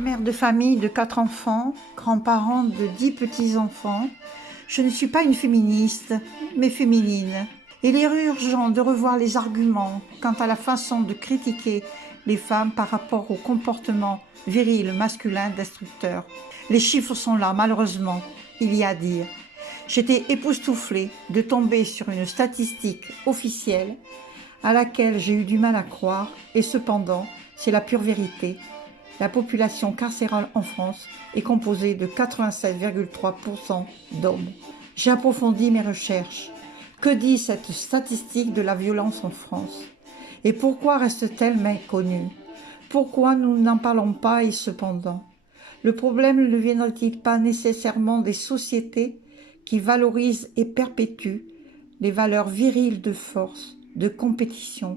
Mère de famille de 4 enfants, grand-parent de 10 petits-enfants, je ne suis pas une féministe, mais féminine. Il est urgent de revoir les arguments quant à la façon de critiquer les femmes par rapport au comportement viril masculin destructeur. Les chiffres sont là, malheureusement, il y a à dire. J'étais époustouflée de tomber sur une statistique officielle à laquelle j'ai eu du mal à croire, et cependant, c'est la pure vérité. La population carcérale en France est composée de 87,3% d'hommes. J'ai approfondi mes recherches. Que dit cette statistique de la violence en France? Et pourquoi reste-t-elle méconnue? Pourquoi nous n'en parlons pas et cependant? Le problème ne viendrait-il pas nécessairement des sociétés qui valorisent et perpétuent les valeurs viriles de force, de compétition,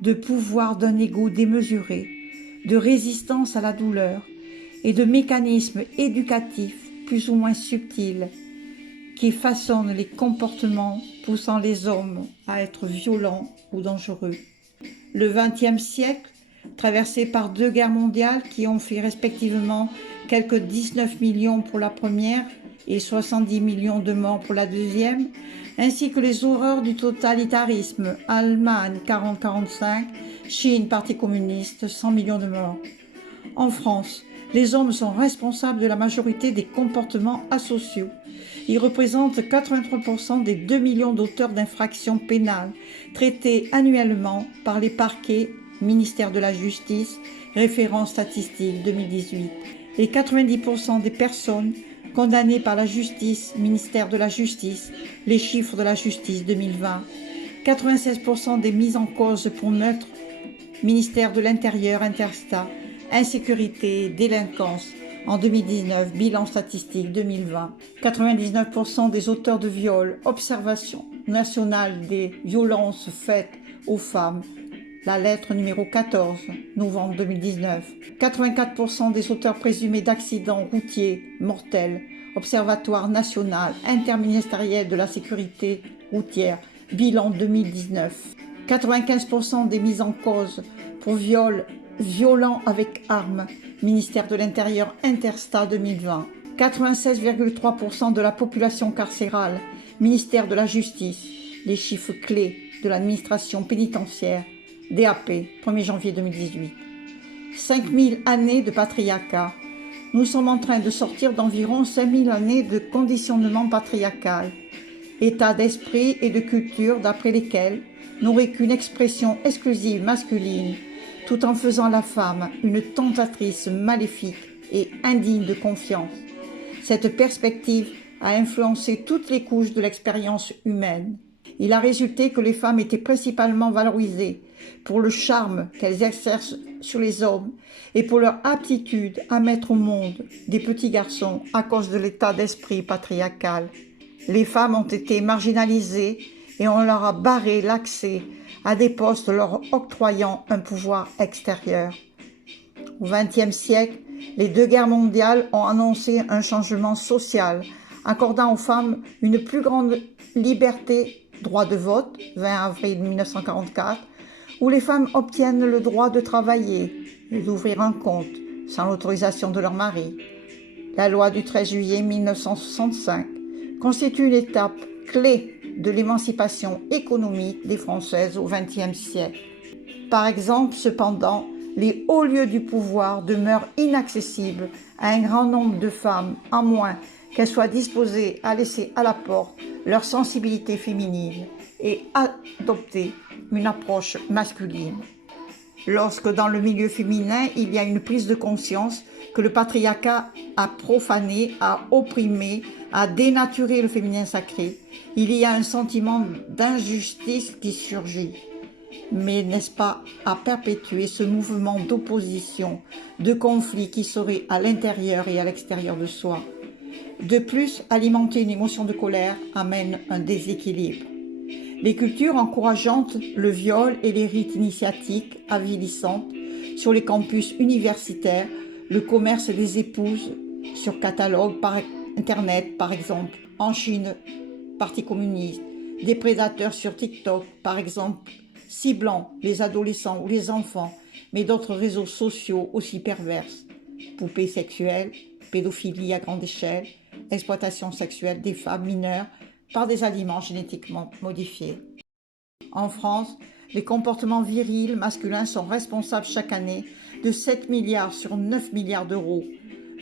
de pouvoir d'un ego démesuré, de résistance à la douleur et de mécanismes éducatifs plus ou moins subtils qui façonnent les comportements poussant les hommes à être violents ou dangereux. Le XXe siècle, traversé par 2 guerres mondiales qui ont fait respectivement quelques 19 millions pour la première et 70 millions de morts pour la deuxième, ainsi que les horreurs du totalitarisme, Allemagne 40-45, Chine, Parti communiste, 100 millions de morts. En France, les hommes sont responsables de la majorité des comportements asociaux. Ils représentent 83% des 2 millions d'auteurs d'infractions pénales traités annuellement par les parquets, ministère de la Justice, référence statistique 2018. Et 90% des personnes condamnées par la justice, ministère de la Justice, les chiffres de la justice 2020. 96% des mises en cause pour meurtre, ministère de l'Intérieur, Interstat, insécurité, délinquance, en 2019, bilan statistique 2020. 99% des auteurs de viols, observation nationale des violences faites aux femmes, la lettre numéro 14, novembre 2019. 84% des auteurs présumés d'accidents routiers mortels, Observatoire national interministériel de la sécurité routière, bilan 2019. 95% des mises en cause pour viol violent avec arme, ministère de l'Intérieur, Interstat 2020. 96,3% de la population carcérale, ministère de la Justice, les chiffres clés de l'administration pénitentiaire, DAP, 1er janvier 2018. 5000 années de patriarcat. Nous sommes en train de sortir d'environ 5000 années de conditionnement patriarcal, état d'esprit et de culture d'après lesquels n'aurait qu'une expression exclusive masculine, tout en faisant la femme une tentatrice maléfique et indigne de confiance. Cette perspective a influencé toutes les couches de l'expérience humaine. Il a résulté que les femmes étaient principalement valorisées pour le charme qu'elles exercent sur les hommes et pour leur aptitude à mettre au monde des petits garçons à cause de l'état d'esprit patriarcal. Les femmes ont été marginalisées et on leur a barré l'accès à des postes leur octroyant un pouvoir extérieur. Au XXe siècle, les 2 guerres mondiales ont annoncé un changement social, accordant aux femmes une plus grande liberté, droit de vote, 20 avril 1944, où les femmes obtiennent le droit de travailler et d'ouvrir un compte sans l'autorisation de leur mari. La loi du 13 juillet 1965 constitue une étape clé de l'émancipation économique des Françaises au XXe siècle. Par exemple, cependant, les hauts lieux du pouvoir demeurent inaccessibles à un grand nombre de femmes, à moins qu'elles soient disposées à laisser à la porte leur sensibilité féminine et adopter une approche masculine. Lorsque dans le milieu féminin, il y a une prise de conscience que le patriarcat a profané, a opprimé, a dénaturé le féminin sacré, il y a un sentiment d'injustice qui surgit. Mais n'est-ce pas à perpétuer ce mouvement d'opposition, de conflit qui serait à l'intérieur et à l'extérieur de soi? De plus, alimenter une émotion de colère amène un déséquilibre. Les cultures encourageantes, le viol et les rites initiatiques avilissantes sur les campus universitaires, le commerce des épouses sur catalogue par Internet par exemple, en Chine, Parti communiste, des prédateurs sur TikTok par exemple, ciblant les adolescents ou les enfants, mais d'autres réseaux sociaux aussi perverses. poupées sexuelles, pédophilie à grande échelle, exploitation sexuelle des femmes mineures par des aliments génétiquement modifiés. En France, les comportements virils masculins sont responsables chaque année de 7 milliards sur 9 milliards d'euros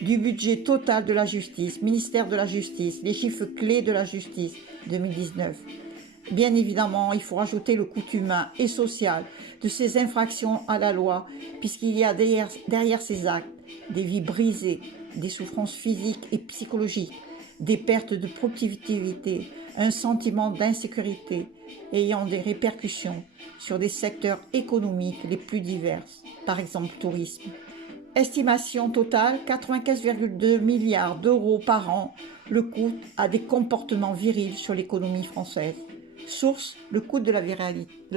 du budget total de la justice, ministère de la Justice, les chiffres clés de la justice 2019. Bien évidemment, il faut rajouter le coût humain et social de ces infractions à la loi, puisqu'il y a derrière ces actes des vies brisées, des souffrances physiques et psychologiques, des pertes de productivité, un sentiment d'insécurité ayant des répercussions sur des secteurs économiques les plus divers, par exemple le tourisme. Estimation totale, 95,2 milliards d'euros par an le coût à des comportements virils sur l'économie française. Source, le coût de la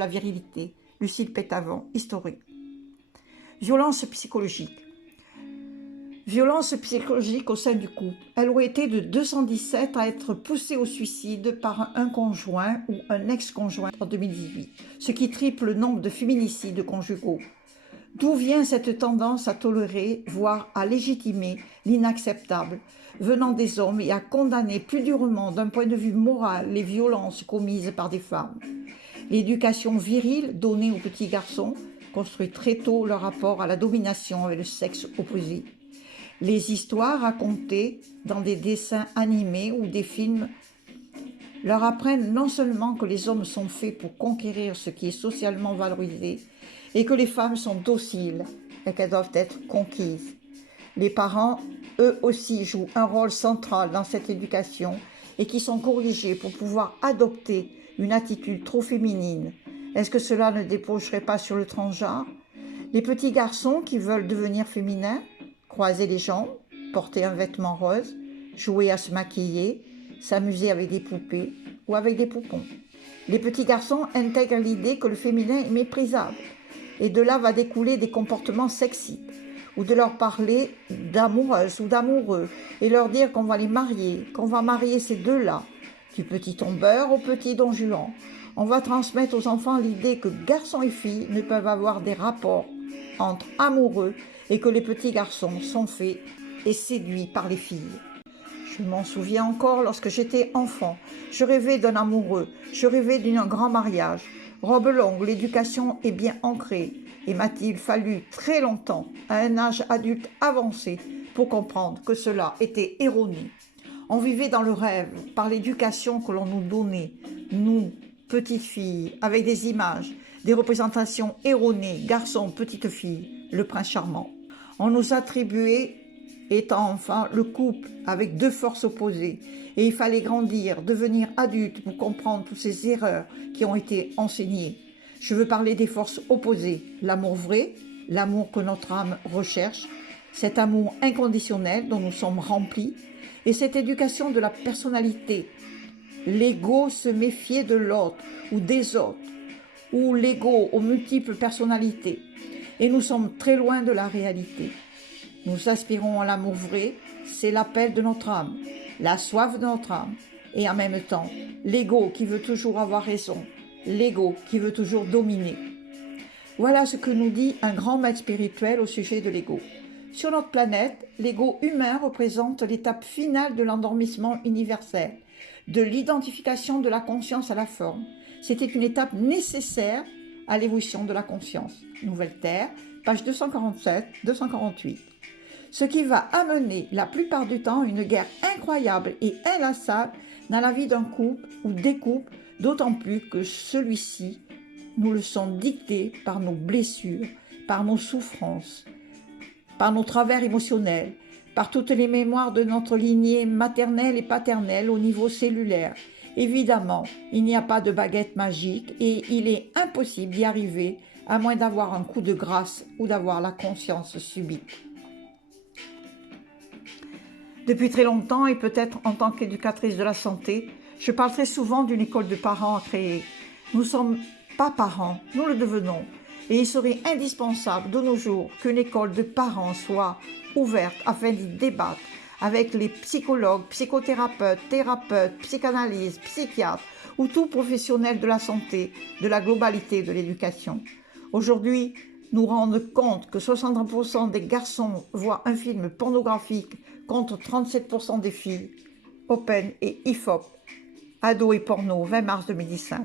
virilité. Lucile Pétavant, historique. Violence psychologique. Violence psychologique au sein du couple. Elles ont été de 217 à être poussées au suicide par un conjoint ou un ex-conjoint en 2018, ce qui triple le nombre de féminicides conjugaux. D'où vient cette tendance à tolérer, voire à légitimer l'inacceptable venant des hommes et à condamner plus durement d'un point de vue moral les violences commises par des femmes? L'éducation virile donnée aux petits garçons construit très tôt leur rapport à la domination avec le sexe opposé. Les histoires racontées dans des dessins animés ou des films leur apprennent non seulement que les hommes sont faits pour conquérir ce qui est socialement valorisé et que les femmes sont dociles et qu'elles doivent être conquises. Les parents, eux aussi, jouent un rôle central dans cette éducation et qui sont corrigés pour pouvoir adopter une attitude trop féminine. Est-ce que cela ne déboucherait pas sur le transgenre? Les petits garçons qui veulent devenir féminins, croiser les jambes, porter un vêtement rose, jouer à se maquiller, s'amuser avec des poupées ou avec des poupons. Les petits garçons intègrent l'idée que le féminin est méprisable et de là va découler des comportements sexistes ou de leur parler d'amoureuses ou d'amoureux et leur dire qu'on va les marier, qu'on va marier ces deux-là, du petit tombeur au petit don Juan. On va transmettre aux enfants l'idée que garçons et filles ne peuvent avoir des rapports entre amoureux et que les petits garçons sont faits et séduits par les filles. Je m'en souviens encore lorsque j'étais enfant. Je rêvais d'un amoureux, je rêvais d'un grand mariage. Robe longue, l'éducation est bien ancrée. Et m'a-t-il fallu très longtemps, à un âge adulte avancé, pour comprendre que cela était erroné. On vivait dans le rêve, par l'éducation que l'on nous donnait, nous, petites filles, avec des images, des représentations erronées, garçons, petites filles, le prince charmant. On nous attribuait, étant enfant, le couple avec deux forces opposées, et il fallait grandir, devenir adulte pour comprendre toutes ces erreurs qui ont été enseignées. Je veux parler des forces opposées, l'amour vrai, l'amour que notre âme recherche, cet amour inconditionnel dont nous sommes remplis, et cette éducation de la personnalité. L'ego se méfier de l'autre ou des autres, ou l'ego aux multiples personnalités, et nous sommes très loin de la réalité. Nous aspirons à l'amour vrai, c'est l'appel de notre âme, la soif de notre âme, et en même temps, l'ego qui veut toujours avoir raison, l'ego qui veut toujours dominer. Voilà ce que nous dit un grand maître spirituel au sujet de l'ego. Sur notre planète, l'ego humain représente l'étape finale de l'endormissement universel, de l'identification de la conscience à la forme. C'était une étape nécessaire à l'évolution de la conscience. Nouvelle Terre, page 247-248. Ce qui va amener la plupart du temps une guerre incroyable et inlassable dans la vie d'un couple ou des couples, d'autant plus que celui-ci nous le sont dictés par nos blessures, par nos souffrances, par nos travers émotionnels, par toutes les mémoires de notre lignée maternelle et paternelle au niveau cellulaire. Évidemment, il n'y a pas de baguette magique et il est impossible d'y arriver à moins d'avoir un coup de grâce ou d'avoir la conscience subite. Depuis très longtemps et peut-être en tant qu'éducatrice de la santé, je parle très souvent d'une école de parents à créer. Nous ne sommes pas parents, nous le devenons. Et il serait indispensable de nos jours qu'une école de parents soit ouverte afin d'y débattre avec les psychologues, psychothérapeutes, thérapeutes, psychanalystes, psychiatres ou tout professionnel de la santé, de la globalité de l'éducation. Aujourd'hui, nous rendre compte que 63% des garçons voient un film pornographique contre 37% des filles. Open et IFOP, Ados et porno, 20 mars 2015.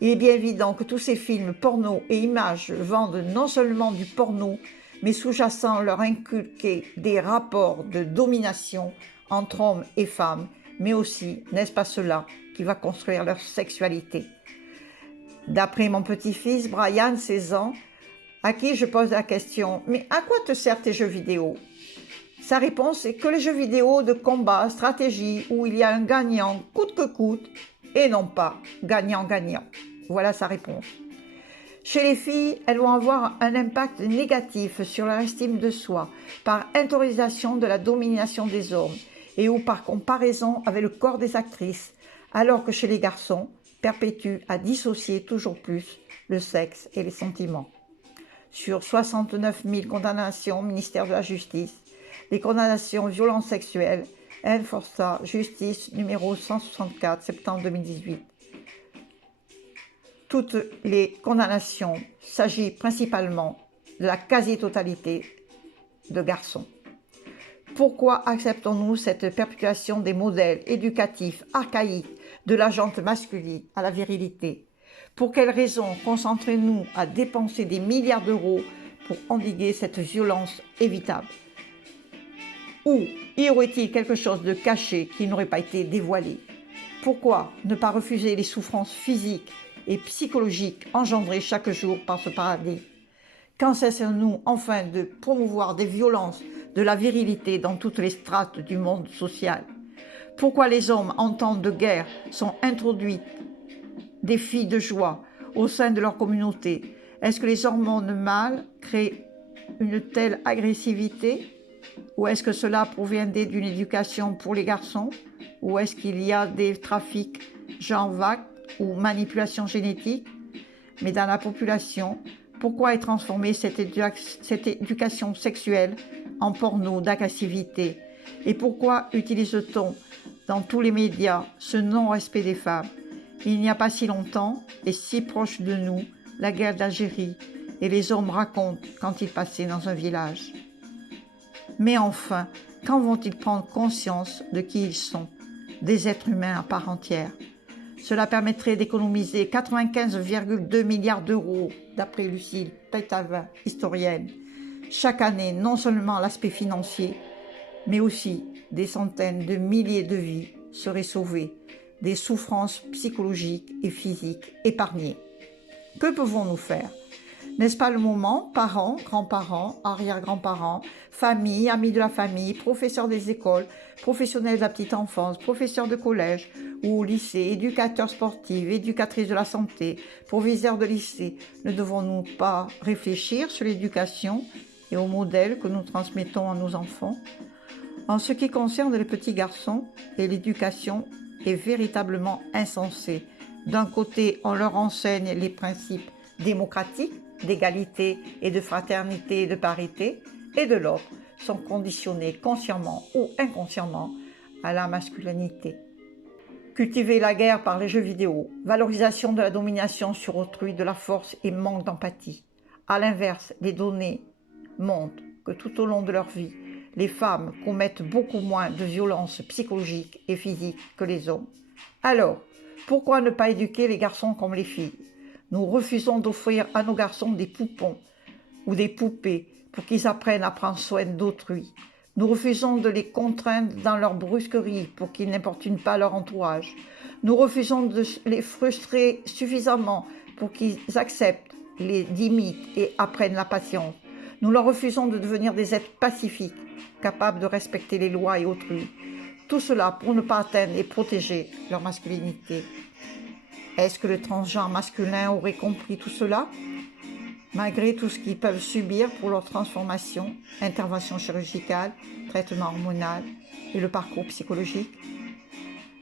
Il est bien évident que tous ces films porno et images vendent non seulement du porno, mais sous-jacent leur inculquer des rapports de domination entre hommes et femmes, mais aussi, n'est-ce pas cela, qui va construire leur sexualité. D'après mon petit-fils, Brian, 16 ans, à qui je pose la question « Mais à quoi te servent tes jeux vidéo ?» Sa réponse est que les jeux vidéo de combat, stratégie, où il y a un gagnant coûte que coûte, et non pas gagnant-gagnant. Voilà sa réponse. Chez les filles, elles vont avoir un impact négatif sur leur estime de soi, par intériorisation de la domination des hommes, et ou par comparaison avec le corps des actrices, alors que chez les garçons, perpétue à dissocier toujours plus le sexe et les sentiments. Sur 69 000 condamnations au ministère de la Justice, les condamnations violences sexuelles, Enforça Justice numéro 164, septembre 2018. Toutes les condamnations s'agit principalement de la quasi-totalité de garçons. Pourquoi acceptons-nous cette perpétuation des modèles éducatifs archaïques de la jante masculine à la virilité? Pour quelles raisons concentrons-nous à dépenser des milliards d'euros pour endiguer cette violence évitable? Ou y aurait-il quelque chose de caché qui n'aurait pas été dévoilé? Pourquoi ne pas refuser les souffrances physiques et psychologiques engendrées chaque jour par ce paradigme? Quand cessons-nous enfin de promouvoir des violences de la virilité dans toutes les strates du monde social? Pourquoi les hommes en temps de guerre sont introduits des filles de joie au sein de leur communauté? Est-ce que les hormones mâles créent une telle agressivité? Ou est-ce que cela provient d'une éducation pour les garçons? Ou est-ce qu'il y a des trafics genre vague ou manipulation génétique? Mais dans la population, pourquoi est transformée cette éducation sexuelle en porno d'agressivité? Et pourquoi utilise-t-on dans tous les médias ce non-respect des femmes? Il n'y a pas si longtemps, et si proche de nous, la guerre d'Algérie, et les hommes racontent quand ils passaient dans un village. Mais enfin, quand vont-ils prendre conscience de qui ils sont, des êtres humains à part entière? Cela permettrait d'économiser 95,2 milliards d'euros, d'après Lucille Pétavin, historienne. Chaque année, non seulement l'aspect financier, mais aussi des centaines de milliers de vies seraient sauvées, des souffrances psychologiques et physiques épargnées. Que pouvons-nous faire? N'est-ce pas le moment, parents, grands-parents, arrière-grands-parents, famille, amis de la famille, professeurs des écoles, professionnels de la petite enfance, professeurs de collège ou au lycée, éducateurs sportifs, éducatrices de la santé, proviseurs de lycée, ne devons-nous pas réfléchir sur l'éducation et aux modèles que nous transmettons à nos enfants? En ce qui concerne les petits garçons, l'éducation est véritablement insensée. D'un côté, on leur enseigne les principes démocratiques, d'égalité et de fraternité et de parité, et de l'autre, sont conditionnés consciemment ou inconsciemment à la masculinité. Cultiver la guerre par les jeux vidéo, valorisation de la domination sur autrui, de la force et manque d'empathie. À l'inverse, les données montrent que tout au long de leur vie, les femmes commettent beaucoup moins de violences psychologiques et physiques que les hommes. Alors, pourquoi ne pas éduquer les garçons comme les filles? Nous refusons d'offrir à nos garçons des poupons ou des poupées pour qu'ils apprennent à prendre soin d'autrui. Nous refusons de les contraindre dans leur brusquerie pour qu'ils n'importunent pas leur entourage. Nous refusons de les frustrer suffisamment pour qu'ils acceptent les limites et apprennent la patience. Nous leur refusons de devenir des êtres pacifiques, capables de respecter les lois et autrui. Tout cela pour ne pas atteindre et protéger leur masculinité. Est-ce que le transgenre masculin aurait compris tout cela? Malgré tout ce qu'ils peuvent subir pour leur transformation, intervention chirurgicale, traitement hormonal et le parcours psychologique.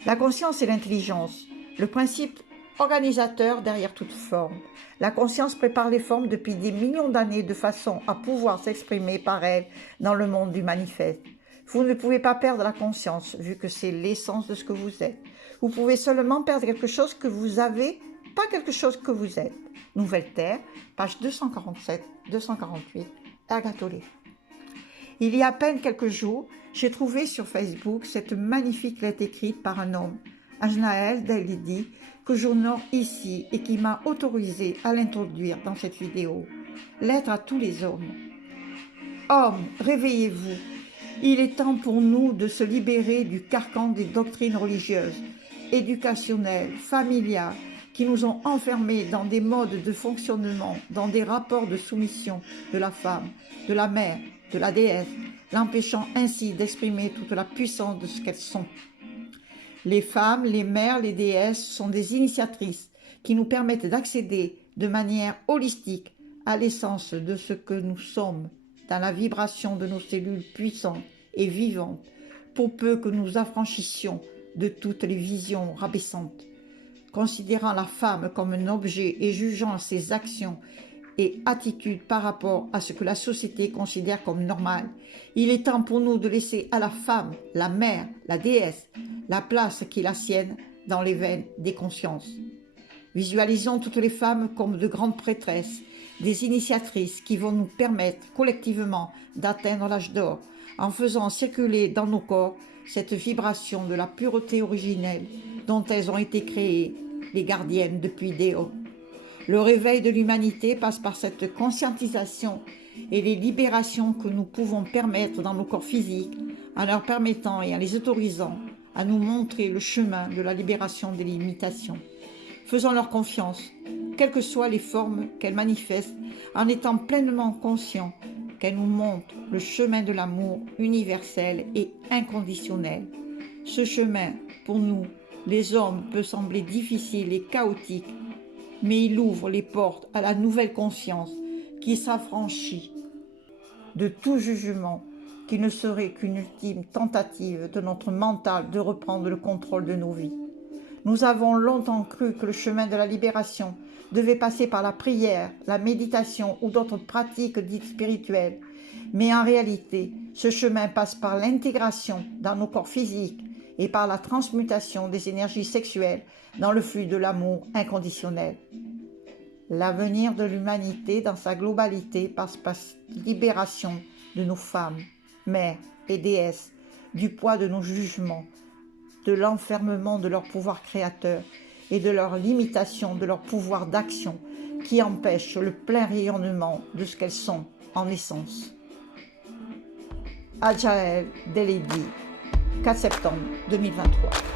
La conscience et l'intelligence, le principe organisateur derrière toute forme. La conscience prépare les formes depuis des millions d'années de façon à pouvoir s'exprimer par elles dans le monde du manifeste. Vous ne pouvez pas perdre la conscience vu que c'est l'essence de ce que vous êtes. Vous pouvez seulement perdre quelque chose que vous avez, pas quelque chose que vous êtes. Nouvelle Terre, page 247-248, Ergatolé. Il y a à peine quelques jours, j'ai trouvé sur Facebook cette magnifique lettre écrite par un homme, Ajnael Delidi, que j'honore ici et qui m'a autorisé à l'introduire dans cette vidéo. Lettre à tous les hommes. Hommes, réveillez-vous. Il est temps pour nous de se libérer du carcan des doctrines religieuses, éducationnelles, familiales, qui nous ont enfermés dans des modes de fonctionnement, dans des rapports de soumission de la femme, de la mère, de la déesse, l'empêchant ainsi d'exprimer toute la puissance de ce qu'elles sont. Les femmes, les mères, les déesses sont des initiatrices qui nous permettent d'accéder de manière holistique à l'essence de ce que nous sommes, dans la vibration de nos cellules puissantes et vivantes, pour peu que nous affranchissions de toutes les visions rabaissantes. Considérant la femme comme un objet et jugeant ses actions et attitudes par rapport à ce que la société considère comme normal, il est temps pour nous de laisser à la femme, la mère, la déesse, la place qui est la sienne dans les veines des consciences. Visualisons toutes les femmes comme de grandes prêtresses, des initiatrices qui vont nous permettre collectivement d'atteindre l'âge d'or en faisant circuler dans nos corps cette vibration de la pureté originelle dont elles ont été créées, les gardiennes depuis Déo. Le réveil de l'humanité passe par cette conscientisation et les libérations que nous pouvons permettre dans nos corps physiques en leur permettant et en les autorisant à nous montrer le chemin de la libération des limitations. Faisons leur confiance, quelles que soient les formes qu'elles manifestent, en étant pleinement conscients qu'elles nous montrent le chemin de l'amour universel et inconditionnel. Ce chemin, pour nous, les hommes, peut sembler difficile et chaotique, mais il ouvre les portes à la nouvelle conscience qui s'affranchit de tout jugement qui ne serait qu'une ultime tentative de notre mental de reprendre le contrôle de nos vies. Nous avons longtemps cru que le chemin de la libération devait passer par la prière, la méditation ou d'autres pratiques dites spirituelles, mais en réalité, ce chemin passe par l'intégration dans nos corps physiques et par la transmutation des énergies sexuelles dans le flux de l'amour inconditionnel. L'avenir de l'humanité dans sa globalité passe par la libération de nos femmes, mères et déesses, du poids de nos jugements, de l'enfermement de leur pouvoir créateur et de leur limitation de leur pouvoir d'action qui empêche le plein rayonnement de ce qu'elles sont en essence. Ajnael Delidi, 4 septembre 2023.